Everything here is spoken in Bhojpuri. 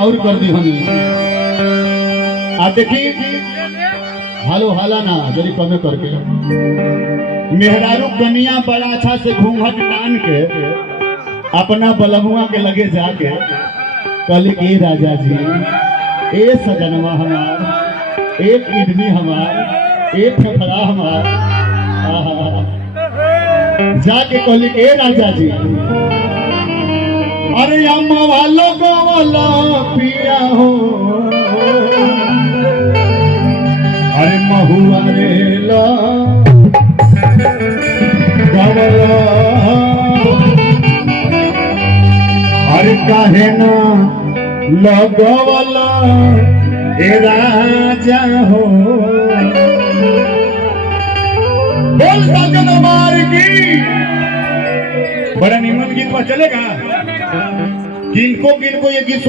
और कर दी हनी आ देखी हालो हाला ना जरी कमे करके मेहरारू कनिया बड़ा अच्छा से घूंघट टान के अपना बलमुआ के लगे जाके कल ए राजा जी ए सजनवा हमार एक किडनी हमार एक फेफड़ा हमार जाके कहली ए राजा जी अरे अम्मा वालों को वाला पिया हो अरे महुआ रे ला गवला अरे काहे ना लगवला ए राजा हो बोल सजन मार की बड़ा निमन गीत में चलेगा किनको ये गीत